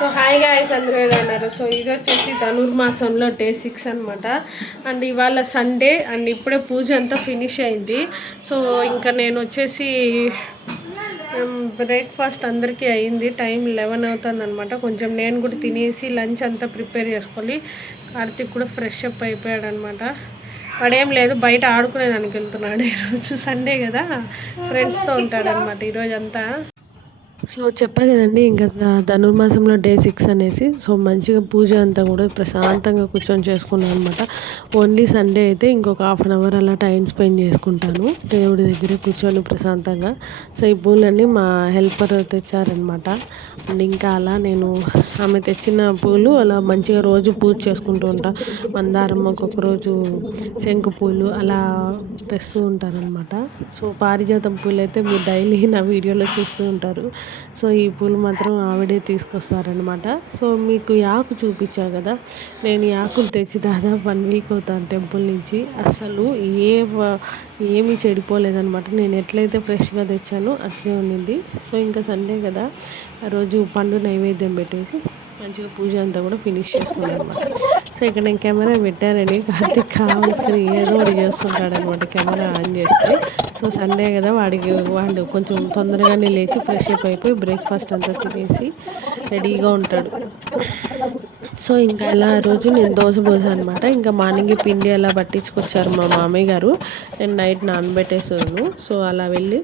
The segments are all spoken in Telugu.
సో హాయ్ గాయ్స్, అందరూ ఎలా ఉన్నారు? సో ఇది వచ్చేసి ధనుర్మాసంలో డే 6 అనమాట. అండ్ ఇవాళ సండే అండ్ ఇప్పుడే పూజ అంతా ఫినిష్ అయింది. సో ఇంకా నేను వచ్చేసి బ్రేక్ఫాస్ట్ అందరికీ అయింది. టైం 11 అవుతుంది అనమాట. కొంచెం నేను కూడా తినేసి లంచ్ అంతా ప్రిపేర్ చేసుకోవాలి. కార్తీక్ కూడా ఫ్రెష్ అప్ అయిపోయాడు అనమాట. వాడేం లేదు, బయట ఆడుకునేదానికి వెళ్తున్నాడు. ఈరోజు సండే కదా, ఫ్రెండ్స్తో ఉంటాడనమాట ఈరోజంతా. సో చెప్పా కదండి, ఇంకా ధనుర్మాసంలో డే 6 అనేసి. సో మంచిగా పూజ అంతా కూడా ప్రశాంతంగా కూర్చొని చేసుకున్నాను అనమాట. ఓన్లీ సండే అయితే ఇంకొక ½ అలా టైం స్పెండ్ చేసుకుంటాను దేవుడి దగ్గర కూర్చొని ప్రశాంతంగా. సో ఈ పూలన్నీ మా హెల్పర్ తెచ్చారనమాట. అండ్ ఇంకా అలా నేను ఆమె తెచ్చిన పూలు అలా మంచిగా రోజు పూజ చేసుకుంటూ ఉంటా. మందారం, ఒక్కొక్క రోజు శంకు పూలు అలా తెస్తూ ఉంటారనమాట. సో పారిజాతం పూలు అయితే మీరు డైలీ నా వీడియోలో చూస్తూ ఉంటారు. సో ఈ పూలు మాత్రం ఆవిడే తీసుకొస్తారనమాట. సో మీకు ఈ ఆకు చూపించాను కదా, నేను ఈ ఆకులు తెచ్చి దాదాపు 1 వీక్ అవుతాను టెంపుల్ నుంచి. అసలు ఏమీ చెడిపోలేదనమాట. నేను ఎట్లయితే ఫ్రెష్గా తెచ్చానో అట్లే ఉండింది. సో ఇంకా సండే కదా, ఆ రోజు పండు నైవేద్యం పెట్టేసి మంచిగా పూజ అంతా కూడా ఫినిష్ చేసుకున్నాను అనమాట. సో ఇక్కడ నేను కెమెరా పెట్టానని కార్తీక్ కావాల్సిన ఏదో ఒకటి చేస్తుంటాడు అనమాట కెమెరా ఆన్ చేస్తే. సో సండే కదా, వాడు కొంచెం తొందరగానే లేచి ఫ్రెష్ అప్ అయిపోయి బ్రేక్ఫాస్ట్ అంతా తినేసి రెడీగా ఉంటాడు. సో ఇంకా అలా రోజు నేను దోశ పోసాను అనమాట. ఇంకా మార్నింగ్ పిండి అలా పట్టించుకొచ్చారు మా మామయ్య గారు. నేను నైట్ నానబెట్టేసాను. సో అలా వెళ్ళి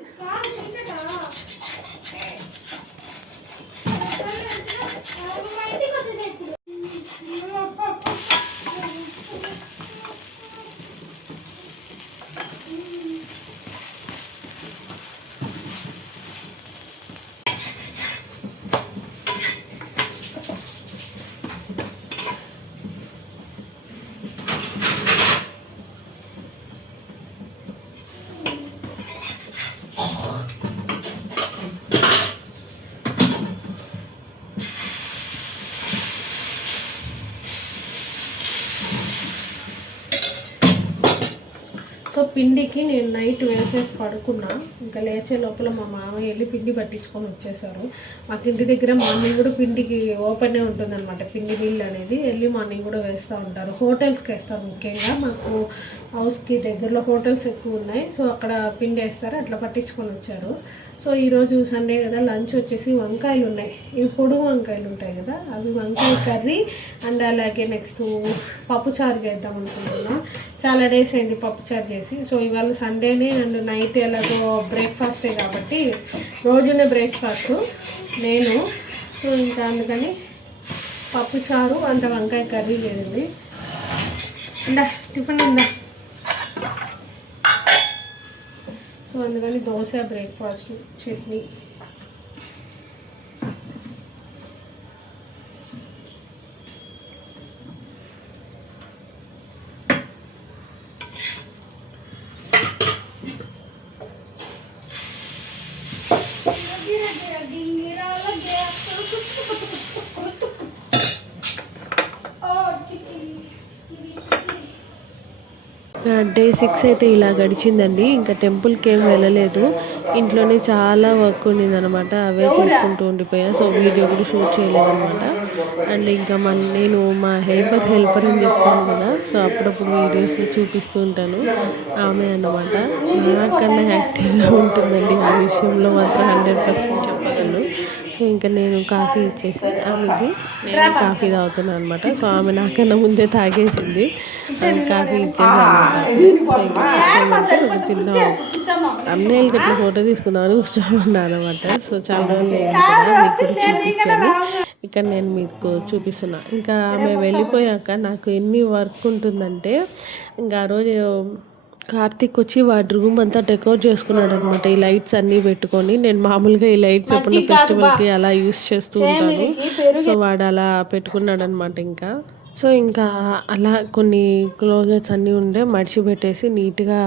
సో పిండికి నేను నైట్ వేసేసి పడుకున్నా. ఇంకా లేచే లోపల మా మామయ్య వెళ్ళి పిండి పట్టించుకొని వచ్చేసారు. మాకు ఇంటి దగ్గర మార్నింగ్ కూడా పిండికి ఓపెనే ఉంటుందన్నమాట. పిండి మిల్ అనేది ఎర్లీ మార్నింగ్ కూడా వేస్తూ ఉంటారు. హోటల్స్కి వేస్తారు ముఖ్యంగా. మాకు హౌస్కి దగ్గరలో హోటల్స్ ఎక్కువ ఉన్నాయి. సో అక్కడ పిండి వేస్తారు. అట్లా పట్టించుకొని వచ్చారు. సో ఈరోజు సండే కదా, లంచ్ వచ్చేసి వంకాయలు ఉన్నాయి. ఇవి పొడుగు వంకాయలు ఉంటాయి కదా, అవి వంకాయ కర్రీ అండ్ అలాగే నెక్స్ట్ పప్పుచారు చేద్దాం అనుకుంటున్నాం. చాలా డేస్ అయింది పప్పుచారు చేసి. సో ఇవాళ సండేనే అండ్ నైట్ ఎలాగో బ్రేక్ఫాస్టే కాబట్టి రోజునే బ్రేక్ఫాస్ట్ నేను. సో ఇంకా అందుకని పప్పుచారు అండ్ వంకాయ కర్రీ చేయండి. ఇందా టిఫిన్ ఉందా. సో అందుకని దోశ, బ్రేక్ఫాస్ట్, చట్నీ. డే 6 అయితే ఇలా గడిచిందండి. ఇంకా టెంపుల్కి ఏం వెళ్ళలేదు. ఇంట్లోనే చాలా వర్క్ ఉండిందనమాట. అవే చేసుకుంటూ ఉండిపోయా. సో వీడియో కూడా షూట్ చేయలేదన్నమాట. అండ్ ఇంకా నేను మా హెల్పర్ అని చెప్తాను కదా, సో అప్పుడప్పుడు వీడియోస్లో చూపిస్తూ ఉంటాను. ఆమె అన్నమాట నాకన్నా యాక్టివ్గా ఉంటుందండి. ఆ విషయంలో మాత్రం 100% చెప్పగలను. సో ఇంకా నేను కాఫీ ఇచ్చేసి ఆమెకి నేను కాఫీ తాగుతున్నాను అనమాట. సో ఆమె నాకన్నా ముందే తాగేసింది. అండ్ కాఫీ ఇచ్చేసి అనమాట. సో ఇంకా కూర్చోమంటే ఒక చిన్న అన్నయ్యలకి అట్లా ఫోటో తీసుకుందామని కూర్చోమన్నాను అనమాట. సో చాలా రోజులు అయింది కదా, మీకు కూడా చూపించాను. ఇక్కడ నేను మీకు చూపిస్తున్నా. ఇంకా ఆమె వెళ్ళిపోయాక నాకు ఎన్ని వర్క్ ఉంటుందంటే, ఇంకా ఆ రోజు కార్తీక్ వచ్చి వాడి రూమ్ అంతా డెకోర్ చేసుకున్నాడు అనమాట. ఈ లైట్స్ అన్నీ పెట్టుకొని. నేను మామూలుగా ఈ లైట్స్ ఎప్పుడు ఫెస్టివల్కి అలా యూస్ చేస్తూ ఉంటాను. సో వాడు అలా పెట్టుకున్నాడు అనమాట. ఇంకా అలా కొన్ని క్లోజెస్ అన్నీ ఉండే మడిచి పెట్టేసి నీట్గా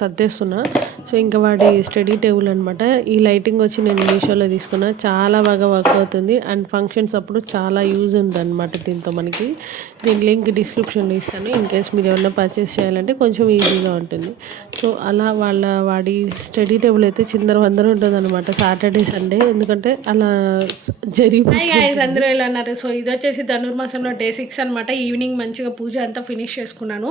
సర్దేస్తున్నా. సో ఇంకా వాడి స్టడీ టేబుల్ అనమాట. ఈ లైటింగ్ వచ్చి నేను మీషోలో తీసుకున్నా. చాలా బాగా వర్క్ అవుతుంది అండ్ ఫంక్షన్స్ అప్పుడు చాలా యూజ్ ఉందన్నమాట దీంతో మనకి. దీని లింక్ డిస్క్రిప్షన్లో ఇస్తాను. ఇన్ కేస్ మీరు ఏమన్నా పర్చేస్ చేయాలంటే కొంచెం ఈజీగా ఉంటుంది. సో అలా వాడి స్టడీ టేబుల్ అయితే చిందర వందర ఉంటుంది అనమాట సాటర్డే సండే. ఎందుకంటే అలా జరిగిపోయి అందరూ ఎలా అన్నారు. సో ఇది వచ్చేసి ధనుర్మాసంలో డే 6 అనమాట. ఈవినింగ్ మంచిగా పూజ అంతా ఫినిష్ చేసుకున్నాను.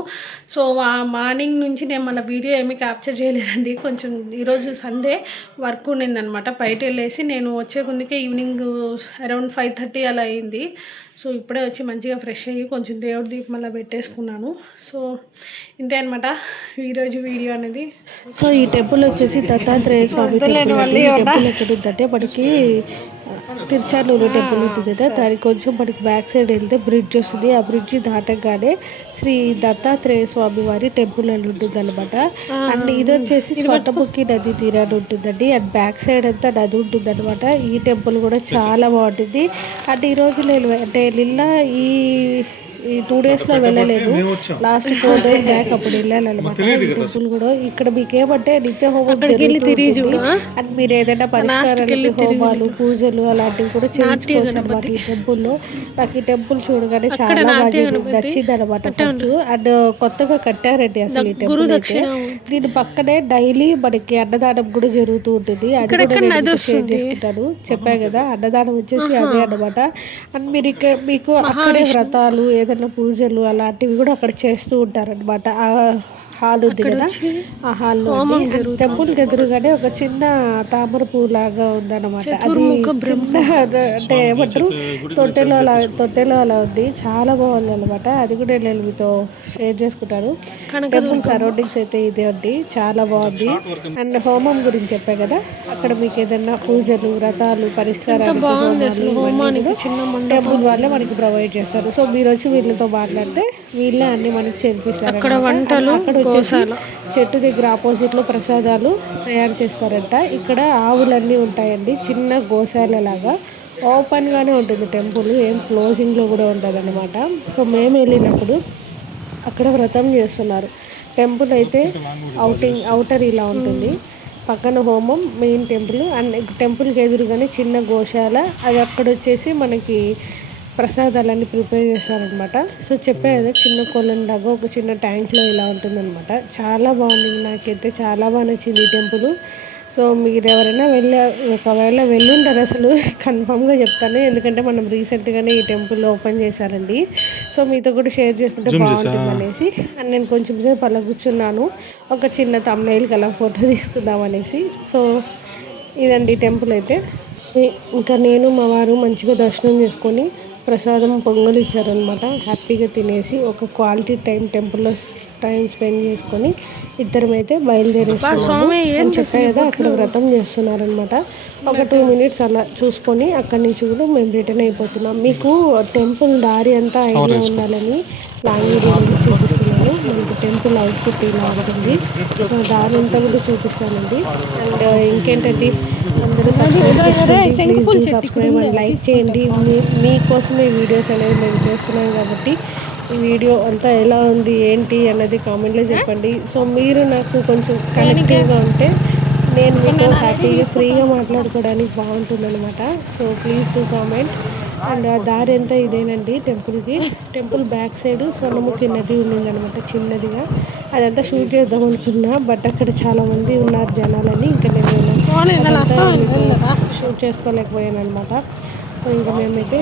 సో ఆ మార్నింగ్ నుంచి నేను మన వీడియో ఏమీ క్యాప్చర్ చేయలేదండి. కొంచెం ఈరోజు సండే వర్క్ ఉండిందనమాట. బయట వెళ్ళేసి నేను వచ్చే కొందుకే ఈవినింగ్ అరౌండ్ 5:30 అలా అయింది. సో ఇప్పుడే వచ్చి మంచిగా ఫ్రెష్ అయ్యి కొంచెం దేవుడి దీపం అలా పెట్టేసుకున్నాను. సో ఇంతే అనమాట ఈరోజు వీడియో అనేది. సో ఈ టెంపుల్ వచ్చేసి దత్తాత్రేయ స్వామి టెంపుల్ ఎక్కడుందంటే మనకి తిరుచానూరు టెంపుల్ ఉంటుంది కదా, దానికి కొంచెం మనకి బ్యాక్ సైడ్ వెళ్తే బ్రిడ్జ్ వస్తుంది. ఆ బ్రిడ్జ్ దాటగానే శ్రీ దత్తాత్రేయ స్వామి వారి టెంపుల్ అని ఉంటుంది అనమాట. అండ్ ఇది వచ్చేసి స్వర్ణముఖి నది తీరాన్ని ఉంటుందండి. అండ్ బ్యాక్ సైడ్ అంతా నది ఉంటుంది అనమాట. ఈ టెంపుల్ కూడా చాలా బాగుంటుంది. అండ్ ఈరోజు నేను అంటే నిన్న ఈ 2 డేస్లో వెళ్ళలేదు. లాస్ట్ 4 డేస్ బ్యాక్ అప్పుడు వెళ్ళాలన్నమాట. టెంపుల్ కూడా ఇక్కడ మీకు ఏమంటే నిత్య హోమం జరుగుతుంది. అండ్ మీరు ఏదైనా పరిష్కారాలు హోమాలు పూజలు అలాంటివి కూడా చేయించుకోవచ్చు అనమాట ఈ టెంపుల్లో. నాకు ఈ టెంపుల్ చూడగానే చాలా బాగా నచ్చింది అనమాట ఫస్ట్. అండ్ కొత్తగా కట్టారండి అసలు ఈ టెంపుల్ అయితే. దీని పక్కనే డైలీ మనకి అన్నదానం కూడా జరుగుతూ ఉంటుంది. అది కూడా నేను షేర్ చేసుకుంటాను. చెప్పా కదా అన్నదానం వచ్చేసి అదే అనమాట. అండ్ మీరు ఇక్కడ మీకు అక్కడే వ్రతాలు ఏదైనా పూజలు అలాంటివి కూడా అక్కడ చేస్తూ ఉంటారనమాట. ఆ హాల్ ఉంది కదా, ఆ హాల్లో టెంపుల్కి ఎదురుగానే ఒక చిన్న తామర పువ్వు లాగా ఉందన్నమాట. అది చిన్న అంటే ఏమంటారు తొట్టెలో అలా ఉంది. చాలా బాగుంది అనమాట. అది కూడా నేను మీతో షేర్ చేసుకుంటాను. టెంపుల్ సరౌండింగ్స్ అయితే ఇదే ఉంది, చాలా బాగుంది. అండ్ హోమం గురించి చెప్పా కదా, అక్కడ మీకు ఏదైనా పూజలు వ్రతాలు పరిష్కారాలు టెంపుల్ వాళ్ళే మనకి ప్రొవైడ్ చేస్తారు. సో మీరు వచ్చి వీళ్ళతో మాట్లాడితే వీళ్ళే అన్ని మనకి చేర్పిస్తారు. అక్కడ వంటలు అక్కడ చెట్టు దగ్గర ఆపోజిట్లో ప్రసాదాలు తయారు చేస్తారంట. ఇక్కడ ఆవులన్నీ ఉంటాయండి, చిన్న గోశాల లాగా. ఓపెన్గానే ఉంటుంది టెంపుల్, ఏం క్లోజింగ్లో కూడా ఉంటుంది అనమాట. సో మేము వెళ్ళినప్పుడు అక్కడ వ్రతం చేస్తున్నారు. టెంపుల్ అయితే అవుటర్ ఇలా ఉంటుంది. పక్కన హోమం, మెయిన్ టెంపుల్. అండ్ టెంపుల్కి ఎదురుగానే చిన్న గోశాల. అది అక్కడ వచ్చేసి మనకి ప్రసాదాలన్నీ ప్రిపేర్ చేస్తారనమాట. సో చెప్పే కదా చిన్న కొలంలాగా ఒక చిన్న ట్యాంక్లో ఇలా ఉంటుందన్నమాట. చాలా బాగుంది, నాకైతే చాలా బాగా నచ్చింది ఈ టెంపుల్. సో మీరు ఎవరైనా ఒకవేళ వెళ్ళుంటారు అసలు కన్ఫామ్గా చెప్తాను. ఎందుకంటే మనం రీసెంట్గానే ఈ టెంపుల్ ఓపెన్ చేశారండి. సో మీతో కూడా షేర్ చేసుకుంటే బాగుంటుంది అనేసి. అండ్ నేను కొంచెం సేపు అలా కూర్చున్నాను, ఒక చిన్న తమ్నైల్కి అలా ఫోటో తీసుకుందాం అనేసి. సో ఇదండి టెంపుల్ అయితే. ఇంకా నేను మా వారు మంచిగా దర్శనం చేసుకొని ప్రసాదం పొంగలు ఇచ్చారనమాట. హ్యాపీగా తినేసి ఒక క్వాలిటీ టైం టెంపుల్లో టైం స్పెండ్ చేసుకొని ఇద్దరం అయితే బయలుదేరేస్తున్నాము. అని చెప్పాను కదా అక్కడ వ్రతం చేస్తున్నారనమాట. ఒక 2 మినిట్స్ అలా చూసుకొని అక్కడి నుంచి కూడా మేము రిటర్న్ అయిపోతున్నాం. మీకు టెంపుల్ దారి అంతా ఐడియా ఉండాలని లాంగ్ వీడియో చూపిస్తున్నాను. మనకి టెంపుల్ అవుట్పుట్ ఇలా ఉంటుంది. దారి అంతా కూడా చూపిస్తానండి. అండ్ ఇంకేంటంటే అందరూ సబ్స్క్రైబ్ అండ్ లైక్ చేయండి. మీకోసమే వీడియోస్ అనేది మేము చేస్తున్నాం కాబట్టి ఈ వీడియో అంతా ఎలా ఉంది ఏంటి అన్నది కామెంట్లో చెప్పండి. సో మీరు నాకు కొంచెం కనెక్టివ్గా ఉంటే నేను మీతో హ్యాపీగా ఫ్రీగా మాట్లాడుకోవడానికి బాగుంటుంది అనమాట. So please do comment. And ఆ దారి అంతా ఇదేనండి టెంపుల్కి. టెంపుల్ బ్యాక్ సైడ్ స్వర్ణముఖి నది ఉండిందనమాట చిన్నదిగా. అదంతా షూట్ చేద్దాం అనుకున్నా, బట్ అక్కడ చాలామంది ఉన్నారు జనాలని, ఇంకా నేను షూట్ చేసుకోలేకపోయాను అనమాట. సో ఇంకా మేమైతే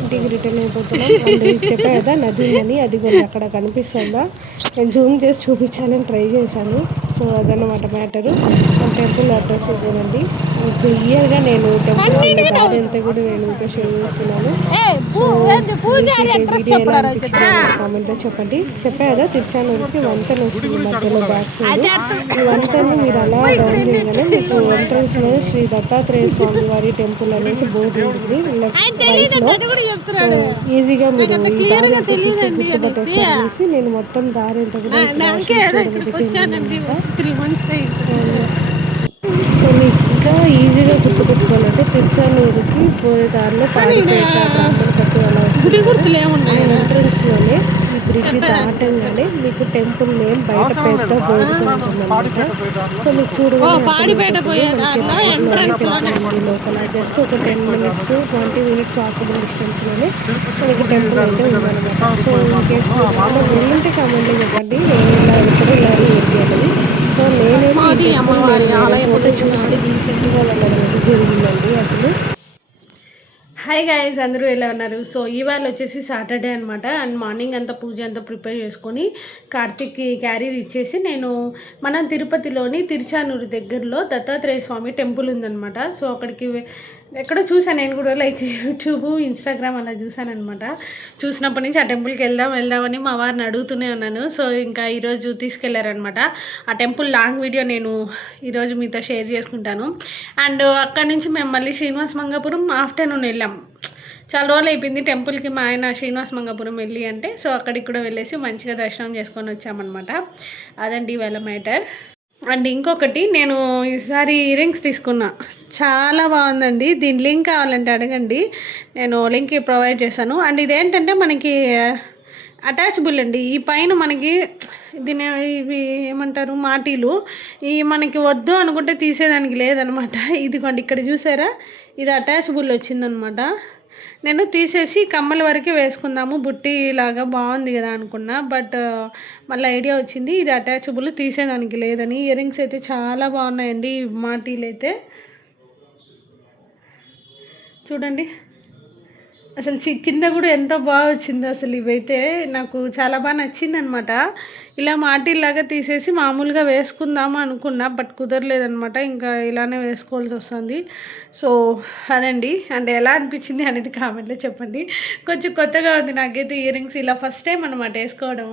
ఇంటికి రిటర్న్ అయిపోతున్నాం. అండ్ చెప్పా కదా నది ఉందని, అది కూడా అక్కడ కనిపిస్తుందా, నేను జూమ్ చేసి చూపించాలని ట్రై చేశాను. సో అదన్నమాట మ్యాటరు. టెంపుల్ అడ్రస్ ఇదేనండి. క్లియర్గా నేను టెంపుల్ దారి అంతా కూడా నేను ఇంకా షేర్ చేస్తున్నాను. సో కామెంట్లో చెప్పండి. చెప్పా కదా తిరుచానూరుకి వంతెన వస్తుంది మధ్యలో బ్యాక్ సైడ్. ఈ వంతెన మీరు అలా డౌన్ చేయగానే మీకు ఎంట్రన్స్లో శ్రీ దత్తాత్రేయ స్వామి వారి టెంపుల్ అనేసి బోర్డు ఉంటుంది రైట్లో. సో ఈజీగా మీరు ఈ దారి అంతా చూసి గుర్తుపట్టేసి నేను మొత్తం దారి అంతా కూడా సో మీకు ఇంకా ఈజీగా గుర్తుపెట్టుకోవాలంటే తిరుచానూరుకి పోయే దారిలో పాడిపేట బ్రాహ్మణ పట్టు అలా వస్తుంది. ఎంట్రన్స్లోనే ఈ బ్రిడ్జ్ దాటంగానే మీకు టెంపుల్ నేమ్ బయట పెద్ద బోర్డు ఉంటుందన్నమాట. సో మీకు చూడగానే లోపల జస్ట్ ఒక 10 minutes 20 minutes వాకబుల్ డిస్టెన్స్లోనే మనకి టెంపుల్ అయితే ఉందన్నమాట. సో ఇన్ కేసు వెళ్ళుంటే కామెంట్లో చెప్పండి ఎప్పుడు వెళ్ళాలి ఏంటి అనేది. సో నేనేమో ఫోటో చూసి రీసెంట్గా వెళ్ళడం అయితే జరిగిందండి అసలు. హాయ్ గాయస్, అందరూ ఎలా ఉన్నారు? సో ఇవాళ వచ్చేసి సాటర్డే అనమాట. అండ్ మార్నింగ్ అంతా పూజ అంతా ప్రిపేర్ చేసుకొని కార్తిక్కి క్యారీర్ ఇచ్చేసి నేను మన తిరుపతిలోని తిరుచానూరు దగ్గరలో దత్తాత్రేయ స్వామి టెంపుల్ ఉందన్నమాట. సో అక్కడికి ఎక్కడో చూసాను నేను కూడా, లైక్ యూట్యూబ్ ఇన్స్టాగ్రామ్ అలా చూసానమాట. చూసినప్పటి నుంచి ఆ టెంపుల్కి వెళ్దామని మా వారిని అడుగుతూనే ఉన్నాను. సో ఇంకా ఈరోజు తీసుకెళ్లారనమాట. ఆ టెంపుల్ లాంగ్ వీడియో నేను ఈరోజు మీతో షేర్ చేసుకుంటాను. అండ్ అక్కడ నుంచి మేము మళ్ళీ శ్రీనివాస మంగాపురం ఆఫ్టర్నూన్ వెళ్ళాం. చాలా రోజులు అయిపోయింది టెంపుల్కి మా ఆయన శ్రీనివాస మంగాపురం వెళ్ళి అంటే. సో అక్కడికి కూడా వెళ్ళేసి మంచిగా దర్శనం చేసుకొని వచ్చామన్నమాట. అదండి ఇవాళ మ్యాటర్. అండ్ ఇంకొకటి, నేను ఈసారి ఇయర్ రింగ్స్ తీసుకున్నా, చాలా బాగుందండి. దీని లింక్ కావాలంటే అడగండి, నేను లింక్ ప్రొవైడ్ చేశాను. అండ్ ఇదేంటంటే మనకి అటాచబుల్ అండి. ఈ పైన మనకి దీని ఇవి ఏమంటారు మాటీలు, ఈ మనకి వద్దు అనుకుంటే తీసేదానికి లేదనమాట. ఇదిగోండి ఇక్కడ చూసారా, ఇది అటాచబుల్ వచ్చిందనమాట. నేను తీసేసి కమ్మల వరకే వేసుకుందాము, బుట్టి లాగా బాగుంది కదా అనుకున్నా. బట్ మళ్ళీ ఐడియా వచ్చింది ఇది అటాచబుల్ తీసేదానికి లేదని. ఇయర్ రింగ్స్ అయితే చాలా బాగున్నాయండి మాటీలు అయితే. చూడండి అసలు కింద కూడా ఎంత బాగా వచ్చిందో అసలు. ఇవైతే నాకు చాలా బాగా నచ్చింది అనమాట. ఇలా మాటిల్లాగా తీసేసి మామూలుగా వేసుకుందాము అనుకున్నా, బట్ కుదరలేదనమాట. ఇంకా ఇలానే వేసుకోవాల్సి వస్తుంది. సో అదండి. అండ్ ఎలా అనిపించింది అనేది కామెంట్లో చెప్పండి. కొంచెం కొత్తగా ఉంది నాకైతే ఇయర్ రింగ్స్ ఇలా ఫస్ట్ టైం అనమాట వేసుకోవడం.